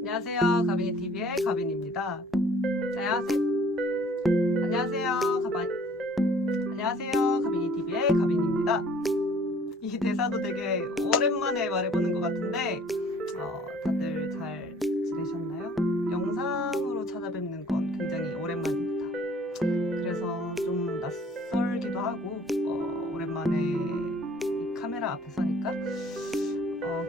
안녕하세요. 가빈이TV의 가빈입니다. 안녕하세요. 가빈이TV의 가빈입니다. 이 대사도 되게 오랜만에 말해보는 것 같은데 다들 잘 지내셨나요? 영상으로 찾아뵙는 건 굉장히 오랜만입니다. 그래서 좀 낯설기도 하고 오랜만에 이 카메라 앞에 서니까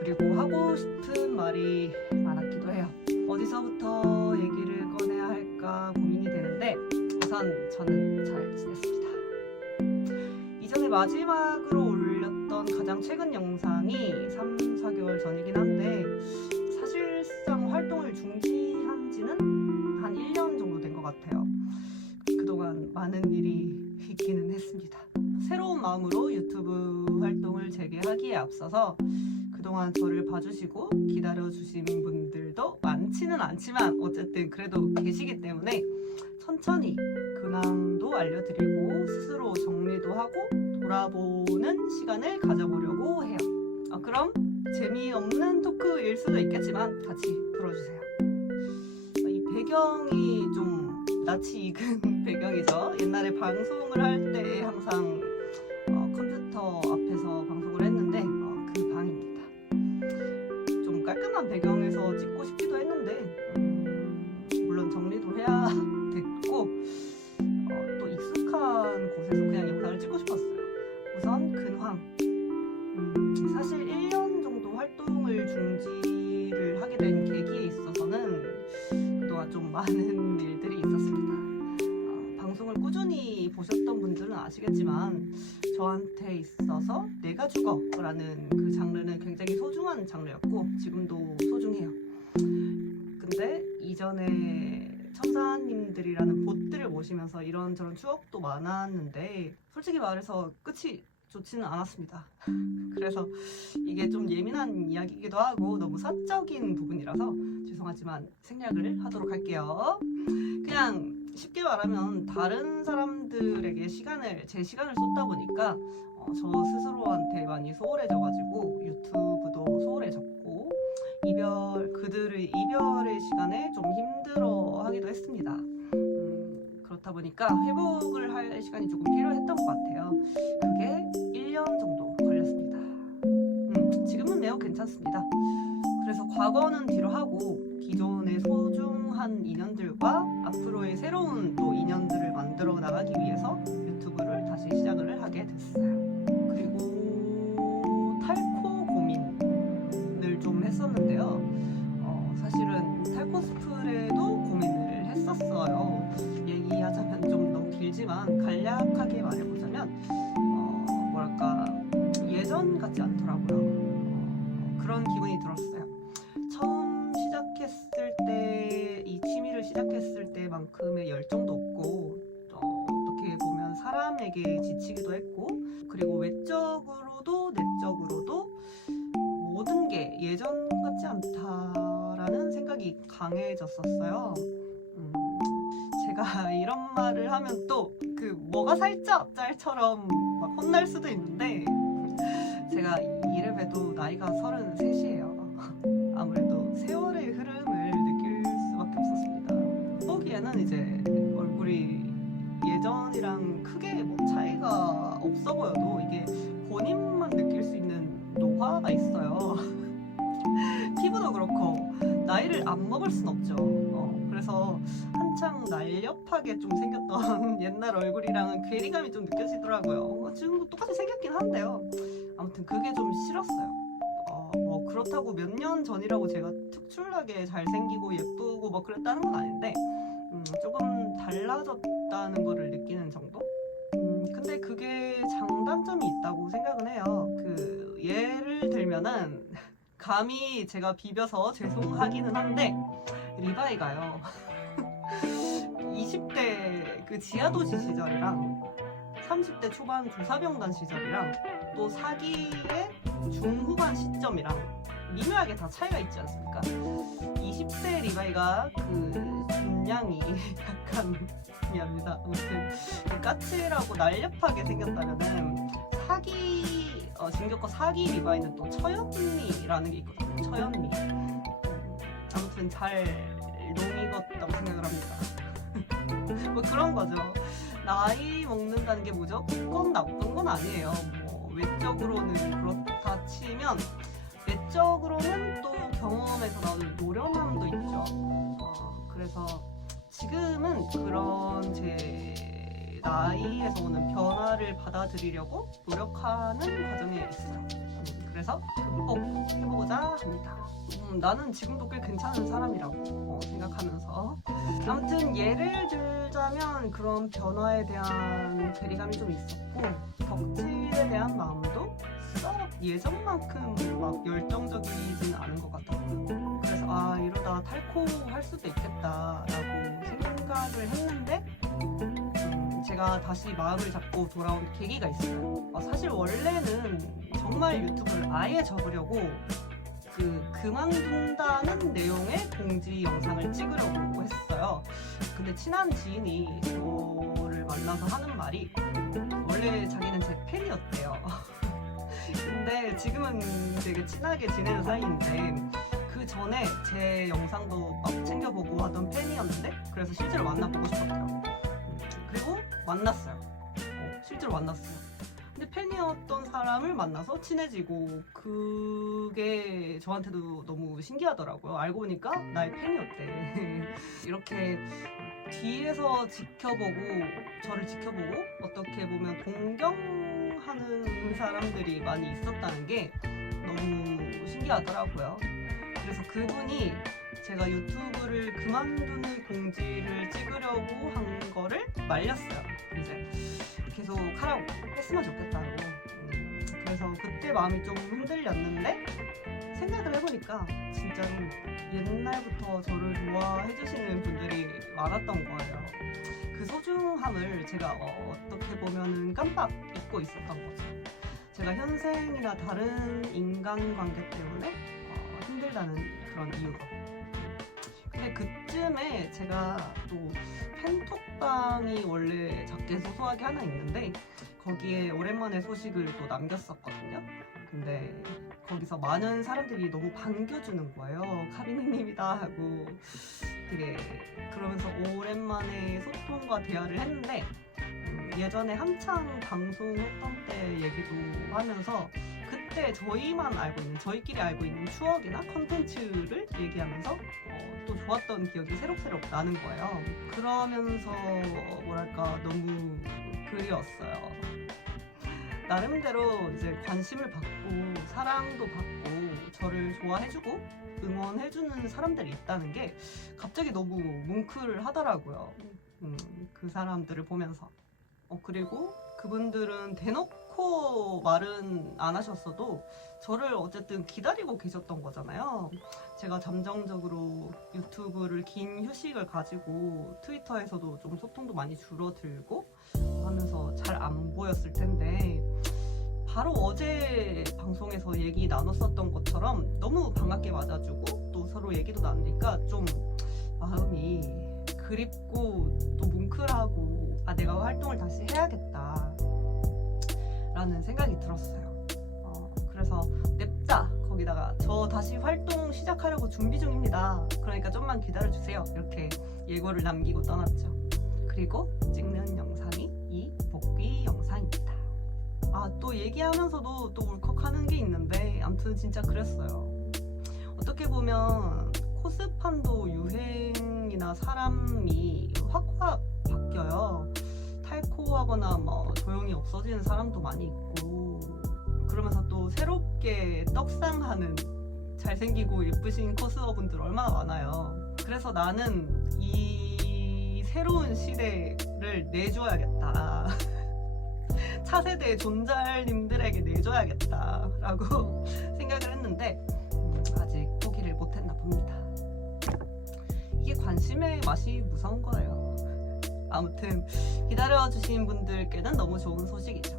그리고 하고 싶은 말이 많았기도 해요. 어디서부터 얘기를 꺼내야 할까 고민이 되는데 우선 저는 잘 지냈습니다. 이전에 마지막으로 올렸던 가장 최근 영상이 3, 4개월 전이긴 한데 사실상 활동을 중지한 지는 한 1년 정도 된 것 같아요. 그동안 많은 일이 있기는 했습니다. 새로운 마음으로 유튜브 활동을 재개하기에 앞서서 그동안 저를 봐주시고 기다려주신 분들도 많지는 않지만 어쨌든 그래도 계시기 때문에 천천히 근황도 알려드리고 스스로 정리도 하고 돌아보는 시간을 가져보려고 해요. 그럼 재미없는 토크일 수도 있겠지만 같이 들어주세요. 이 배경이 좀 낯이 익은 배경이죠. 옛날에 방송을 할 때 항상 컴퓨터 앞에서 방송을 했는데 그 방입니다. 좀 깔끔한 배경에서 찍고 싶기도 했는데 물론 정리도 해야 됐고 또 익숙한 곳에서 그냥 영상을 찍고 싶었어요. 우선 근황. 사실 1년 정도 활동을 중지를 하게 된 계기에 있어서는 그동안 좀 많은 일들이 있었습니다. 방송을 꾸준히 보셨던 분들은 아시겠지만 저한테 있어서 내가 죽어라는 그 장르는 굉장히 소중한 장르였고 지금도 소중해요. 근데 이전에 천사님들이라는 봇들을 모시면서 이런저런 추억도 많았는데 솔직히 말해서 끝이 좋지는 않았습니다. 그래서 이게 좀 예민한 이야기이기도 하고 너무 사적인 부분이라서 죄송하지만 생략을 하도록 할게요. 그냥 쉽게 말하면 다른 사람들에게 제 시간을 쏟다 보니까 저 스스로한테 많이 소홀해져가지고 유튜브도 소홀해졌고 그들의 이별의 시간에 좀 힘들어하기도 했습니다. 그렇다 보니까 회복을 할 시간이 조금 필요했던 것 같아요. 그게 1년 정도 걸렸습니다. 지금은 매우 괜찮습니다. 그래서 과거는 뒤로 하고 기존의 소중한 인연들과 앞으로의 새로운 또 인연들을 만들어 나가기 위해서 유튜브를 다시 시작을 하게 됐어요. 그리고 탈코 고민을 좀 했었는데요. 사실은 탈코 스프레도 고민을 했었어요. 얘기하자면 좀 너무 길지만 간략하게 말해보자면 예전 같지 않더라고요. 그런 기분이 들었어요. 처음 시작했을 때, 이 취미를 시작했을 때만큼의 열정도 없고 어떻게 보면 사람에게 지치기도 했고 그리고 외적으로도 내적으로도 모든 게 예전 같지 않다라는 생각이 강해졌었어요. 제가 이런 말을 하면 또 뭐가 살짝 짤처럼 막 혼날 수도 있는데 제가 이래봬도 나이가 33이에요. 아무래도 세월의 흐름을 느낄 수밖에 없었습니다. 보기에는 이제 얼굴이 예전이랑 크게 뭐 차이가 없어 보여도 이게 본인만 느낄 수 있는 노화가 있어요. 피부도 그렇고 나이를 안 먹을 순 없죠. 그래서 한창 날렵하게 좀 생겼던 옛날 얼굴이랑은 괴리감이 좀 느껴지더라고요. 지금도 똑같이 생겼긴 한데요. 아무튼 그게 좀 싫었어요. 그렇다고 몇 년 전이라고 제가 특출나게 잘생기고 예쁘고 뭐 그랬다는 건 아닌데 조금 달라졌다는 거를 느끼는 정도? 근데 그게 장단점이 있다고 생각은 해요. 예를 들면은 감히 제가 비벼서 죄송하기는 한데 리바이가요 20대 그 지하도시 시절이랑 30대 초반 조사병단 시절이랑 또 사기의 중후반 시점이랑 미묘하게 다 차이가 있지 않습니까? 20대 리바이가 그 분량이 약간 미안합니다. 아무튼 까칠하고 날렵하게 생겼다면은 진격과 사기 리바이는 또 처연미라는 게 있거든요. 처연미. 아무튼 잘 농익었다고 생각을 합니다. 뭐 그런 거죠. 나이 먹는다는 게 무조건 나쁜 건 아니에요. 뭐 외적으로는 그렇다 치면 내적으로는 또 경험에서 나오는 노련함도 있죠. 그래서 지금은 그런 제 나이에서 오는 변화를 받아들이려고 노력하는 과정에 있어요. 그래서 극복해보고자 합니다. 나는 지금도 꽤 괜찮은 사람이라고 생각하면서 아무튼 예를 들자면 그런 변화에 대한 괴리감이 좀 있었고 덕질에 대한 마음도 썩 예전만큼 막 열정적이지는 않은 것 같았고요. 그래서 이러다 탈코할 수도 있겠다라고 생각을 했는데 제가 다시 마음을 잡고 돌아온 계기가 있어요. 사실 원래는 정말 유튜브를 아예 접으려고 그만둔다는 내용의 공지 영상을 찍으려고 했어요. 근데 친한 지인이 저를 만나서 하는 말이 원래 자기는 제 팬이었대요. 근데 지금은 되게 친하게 지내는 사이인데 그 전에 제 영상도 막 챙겨보고 하던 팬이었는데 그래서 실제로 만나보고 싶었대요. 그리고 만났어요. 실제로 만났어요. 근데 팬이었던 사람을 만나서 친해지고 그게 저한테도 너무 신기하더라고요. 알고 보니까 나의 팬이었대. 이렇게 뒤에서 저를 지켜보고 어떻게 보면 동경하는 사람들이 많이 있었다는 게 너무 신기하더라고요. 그래서 그분이 제가 유튜브를 그만두는 공지를 찍으려고 한 거를 말렸어요. 이제 계속 하라고 했으면 좋겠다고. 그래서 그때 마음이 좀 흔들렸는데 생각을 해보니까 진짜로 옛날부터 저를 좋아해 주시는 분들이 많았던 거예요. 그 소중함을 제가 어떻게 보면은 깜빡 잊고 있었던 거죠. 제가 현생이나 다른 인간관계 때문에 힘들다는 그런 이유로. 근데 그쯤에 제가 또 팬톡방이 원래 작게 소소하게 하나 있는데 거기에 오랜만에 소식을 또 남겼었거든요. 근데 거기서 많은 사람들이 너무 반겨주는 거예요. 카비니님이다 하고 되게 그러면서 오랜만에 소통과 대화를 했는데 예전에 한창 방송했던 때 얘기도 하면서 그때 저희끼리 알고 있는 추억이나 컨텐츠를 얘기하면서 또 좋았던 기억이 새록새록 나는 거예요. 그러면서 뭐랄까 너무 그리웠어요. 나름대로 이제 관심을 받고 사랑도 받고 저를 좋아해주고 응원해주는 사람들이 있다는 게 갑자기 너무 뭉클하더라고요. 그 사람들을 보면서. 그리고 그분들은 대놓고 말은 안 하셨어도 저를 어쨌든 기다리고 계셨던 거잖아요. 제가 잠정적으로 유튜브를 긴 휴식을 가지고 트위터에서도 좀 소통도 많이 줄어들고 하면서 잘 안 보였을 텐데 바로 어제 방송에서 얘기 나눴었던 것처럼 너무 반갑게 맞아주고 또 서로 얘기도 나누니까 좀 마음이 그립고 또 뭉클하고 내가 활동을 다시 해야겠다 라는 생각이 들었어요. 그래서 냅자 거기다가 저 다시 활동 시작하려고 준비 중입니다. 그러니까 좀만 기다려주세요. 이렇게 예고를 남기고 떠났죠. 그리고 찍는 영상이 이 복귀 영상입니다. 또 얘기하면서도 또 울컥하는 게 있는데 아무튼 진짜 그랬어요. 어떻게 보면 코스판도 유행이나 사람이 확확 바뀌어요. 탈코하거나 뭐 조용히 없어지는 사람도 많이 있고 그러면서 또 새롭게 떡상하는 잘생기고 예쁘신 코스어분들 얼마나 많아요. 그래서 나는 이 새로운 시대를 내줘야겠다. 차세대 존잘님들에게 내줘야겠다 라고 생각을 했는데 아직 포기를 못했나 봅니다. 이게 관심의 맛이 무서운 거예요. 아무튼 기다려주신 분들께는 너무 좋은 소식이죠.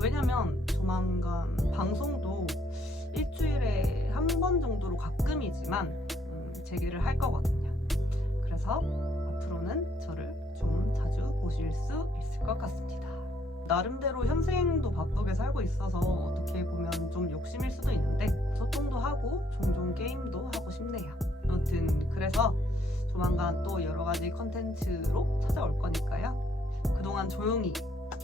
왜냐면 조만간 방송도 일주일에 한 번 정도로 가끔이지만 재개를 할 거거든요. 그래서 앞으로는 저를 좀 자주 보실 수 있을 것 같습니다. 나름대로 현생도 바쁘게 살고 있어서 어떻게 보면 좀 욕심일 수도 있는데 소통도 하고 종종 게임도 하고 싶네요. 아무튼 그래서 조만간 또 여러 가지 컨텐츠로 찾아올 거니까요. 그동안 조용히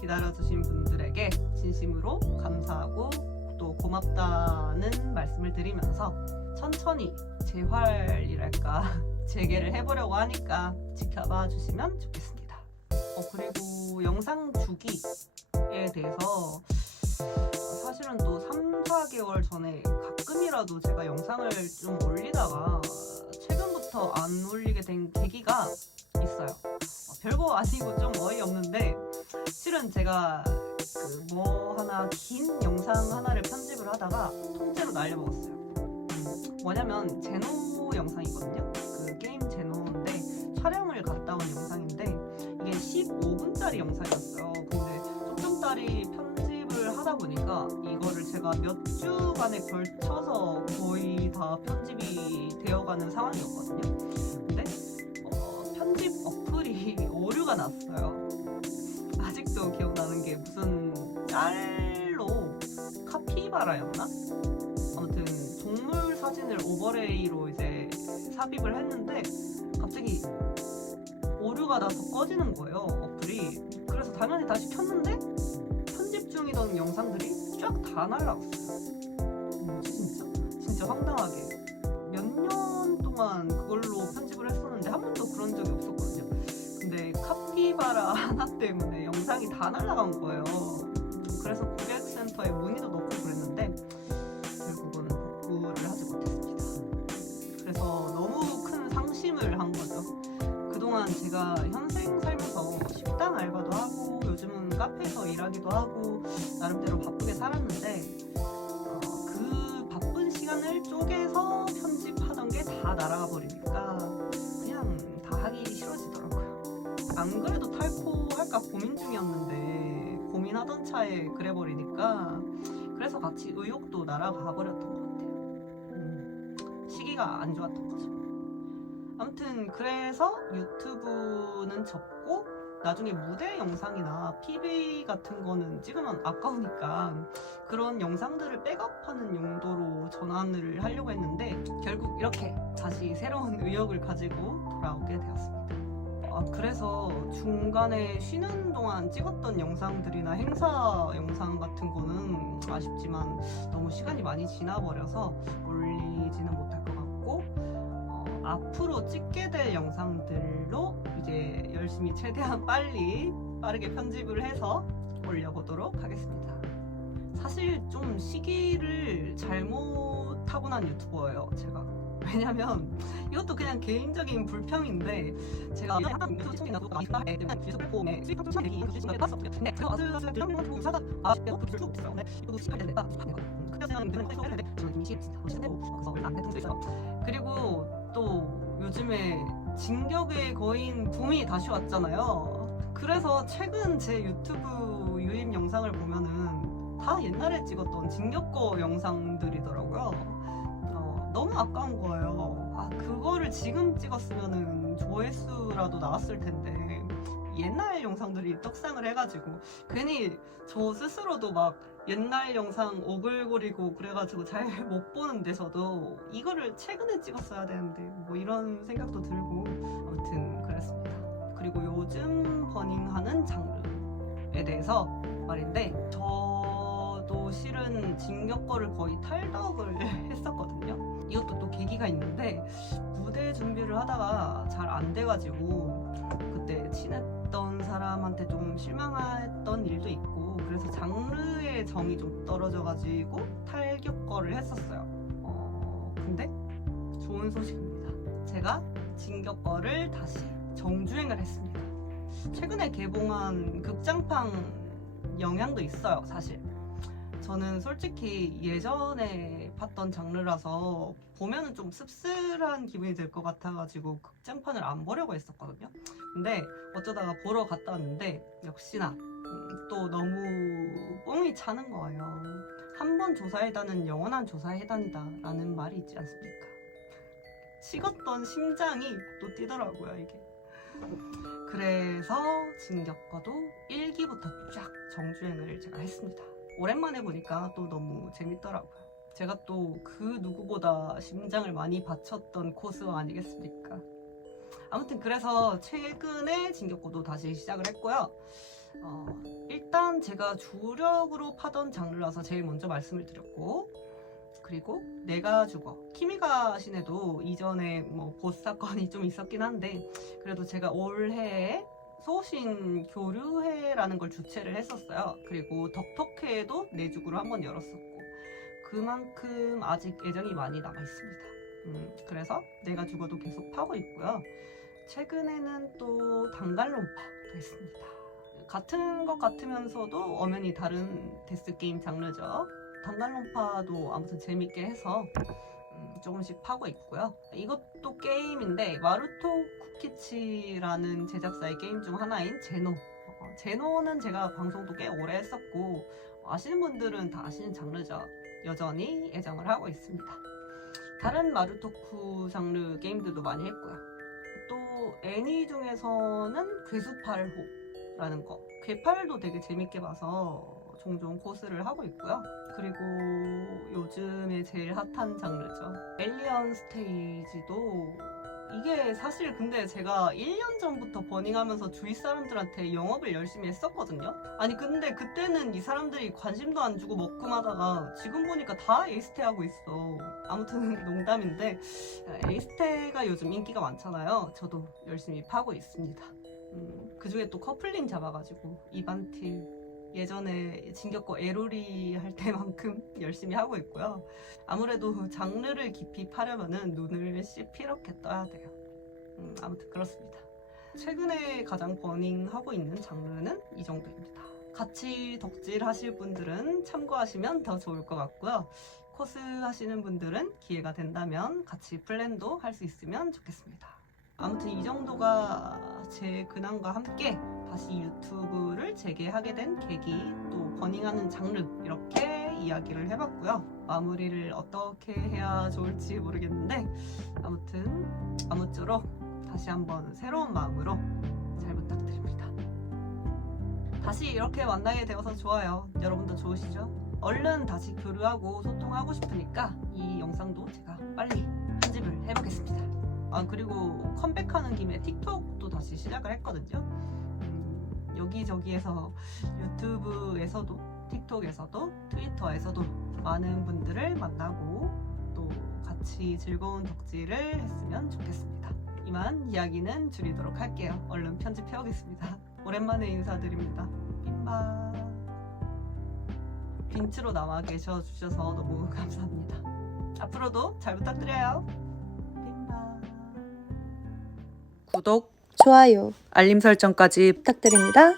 기다려주신 분들에게 진심으로 감사하고 또 고맙다는 말씀을 드리면서 천천히 재활이랄까 재개를 해보려고 하니까 지켜봐 주시면 좋겠습니다. 그리고 영상 주기에 대해서 사실은 또 3, 4개월 전에 가끔이라도 제가 영상을 좀 올리다가 최근부터 안 올리게 된 계기가 있어요. 별거 아니고 좀 어이없는데 실은 제가 긴 영상 하나를 편집을 하다가 통째로 날려먹었어요. 뭐냐면 제노 영상이거든요. 그 게임 제노인데 촬영을 갔다 온 영상인데 이게 15분짜리 영상이었어요. 근데 쪽쪽다리 편집을 하다 보니까 이거를 제가 몇 주간에 걸쳐서 거의 다 편집이 되어가는 상황이었거든요. 근데 편집 어플이 오류가 났어요. 아직도 기억나는 게 무슨 짤로 카피바라였나? 아무튼 동물 사진을 오버레이로 이제 삽입을 했는데 갑자기 오류가 나서 꺼지는 거예요, 어플이. 그래서 당연히 다시 켰는데 편집 중이던 영상들이 쫙 다 날라갔어요. 진짜 황당하게 몇 년 동안 그걸로 편집을 했었는데 한 번도 그런 적이 없었거든요. 근데 카피바라 하나 때문에 영상이 다 날아간 거예요. 그래서 고객센터에 문의도 넣고 그랬는데 결국은 복구를 하지 못했습니다. 그래서 너무 큰 상심을 한 거죠. 그동안 제가 현생 살면서 식당 알바도 하고 요즘은 카페에서 일하기도 하고 나름대로 바쁘게 살았는데 그 바쁜 시간을 쪼개서 편집하던 게 다 날아가 버리니까 그냥 다 하기 싫어지더라고요. 안 그래도 탈코할까 고민 중이었는데 고민하던 차에 그래 버리니까 그래서 같이 의욕도 날아가 버렸던 것 같아요. 시기가 안 좋았던 거죠. 아무튼 그래서 유튜브는 접고 나중에 무대 영상이나 PV 같은 거는 찍으면 아까우니까 그런 영상들을 백업하는 용도로 전환을 하려고 했는데 결국 이렇게 다시 새로운 의욕을 가지고 돌아오게 되었습니다. 그래서 중간에 쉬는 동안 찍었던 영상들이나 행사 영상 같은 거는 아쉽지만 너무 시간이 많이 지나버려서 올리지는 못할 것 같고 앞으로 찍게 될 영상들로 이제 열심히 최대한 빠르게 편집을 해서 올려보도록 하겠습니다. 사실 좀 시기를 잘못 타고난 유튜버예요, 제가. 왜냐면 이것도 그냥 개인적인 불평인데 제가 그리고 또 요즘에 진격의 거인 붐이 다시 왔잖아요. 그래서 최근 제 유튜브 유입 영상을 보면은 다 옛날에 찍었던 진격거 영상들이더라고요. 너무 아까운 거예요. 그거를 지금 찍었으면은 조회수라도 나왔을 텐데 옛날 영상들이 떡상을 해가지고 괜히 저 스스로도 막 옛날 영상 오글거리고 그래가지고 잘 못 보는데 저도 이거를 최근에 찍었어야 되는데 뭐 이런 생각도 들고 아무튼 그랬습니다. 그리고 요즘 버닝하는 장르에 대해서 말인데 저도 실은 진격거를 거의 탈덕을 했었거든요. 이것도 또 계기가 있는데 무대 준비를 하다가 잘 안 돼가지고 그때 친했던 사람한테 좀 실망했던 일도 있고 그래서 장르의 정이 좀 떨어져가지고 탈격거를 했었어요. 근데 좋은 소식입니다. 제가 진격거를 다시 정주행을 했습니다. 최근에 개봉한 극장판 영향도 있어요, 사실. 저는 솔직히 예전에 봤던 장르라서 보면은 좀 씁쓸한 기분이 들 것 같아가지고 극장판을 안 보려고 했었거든요. 근데 어쩌다가 보러 갔다 왔는데 역시나 또 너무 뽕이 차는 거예요. 한 번 조사해단은 영원한 조사해단이다 라는 말이 있지 않습니까? 식었던 심장이 또 뛰더라고요, 이게. 그래서 진격과도 1기부터 쫙 정주행을 제가 했습니다. 오랜만에 보니까 또 너무 재밌더라고요. 제가 또 그 누구보다 심장을 많이 바쳤던 코스와 아니겠습니까? 아무튼 그래서 최근에 진격과도 다시 시작을 했고요. 일단 제가 주력으로 파던 장르라서 제일 먼저 말씀을 드렸고, 그리고 내가 죽어 키미가 신에도 이전에 뭐 보스 사건이 좀 있었긴 한데 그래도 제가 올해에 소신 교류회라는 걸 주최를 했었어요. 그리고 덕톡회에도 내주구를 한번 열었었고 그만큼 아직 애정이 많이 남아 있습니다. 그래서 내가 죽어도 계속 파고 있고요. 최근에는 또 단갈론파도 했습니다. 같은 것 같으면서도 엄연히 다른 데스게임 장르죠. 단갈론파도 아무튼 재밌게 해서 조금씩 파고 있고요. 이것도 게임인데 마루토 쿠키치라는 제작사의 게임 중 하나인 제노. 제노는 제가 방송도 꽤 오래 했었고 아시는 분들은 다 아시는 장르죠. 여전히 애정을 하고 있습니다. 다른 마루토쿠 장르 게임들도 많이 했고요. 또 애니 중에서는 괴수팔호라는 거, 괴팔도 되게 재밌게 봐서 종종 코스를 하고 있고요. 그리고 요즘에 제일 핫한 장르죠. 에일리언 스테이지도 이게 사실 근데 제가 1년 전부터 버닝하면서 주위 사람들한테 영업을 열심히 했었거든요. 아니 근데 그때는 이 사람들이 관심도 안 주고 먹금하다가 지금 보니까 다 에이스테 하고 있어. 아무튼 농담인데 에이스테가 요즘 인기가 많잖아요. 저도 열심히 파고 있습니다. 그 중에 또 커플링 잡아가지고 이반틸 예전에 진격과 에로리 할 때만큼 열심히 하고 있고요. 아무래도 장르를 깊이 파려면은 눈을 시피렇게 떠야 돼요. 아무튼 그렇습니다. 최근에 가장 버닝하고 있는 장르는 이 정도입니다. 같이 덕질 하실 분들은 참고하시면 더 좋을 것 같고요. 코스 하시는 분들은 기회가 된다면 같이 플랜도 할 수 있으면 좋겠습니다. 아무튼 이 정도가 제 근황과 함께 다시 유튜브를 재개하게 된 계기, 또 버닝하는 장르 이렇게 이야기를 해봤고요. 마무리를 어떻게 해야 좋을지 모르겠는데 아무튼 아무쪼록 다시 한번 새로운 마음으로 잘 부탁드립니다. 다시 이렇게 만나게 되어서 좋아요. 여러분도 좋으시죠? 얼른 다시 교류하고 소통하고 싶으니까 이 영상도 제가 빨리 편집을 해보겠습니다. 그리고 컴백하는 김에 틱톡도 다시 시작을 했거든요. 여기저기에서 유튜브에서도 틱톡에서도 트위터에서도 많은 분들을 만나고 또 같이 즐거운 덕질을 했으면 좋겠습니다. 이만 이야기는 줄이도록 할게요. 얼른 편집해오겠습니다. 오랜만에 인사드립니다. 빈바. 빈츠로 남아 계셔주셔서 너무 감사합니다. 앞으로도 잘 부탁드려요. 구독, 좋아요, 알림 설정까지 부탁드립니다.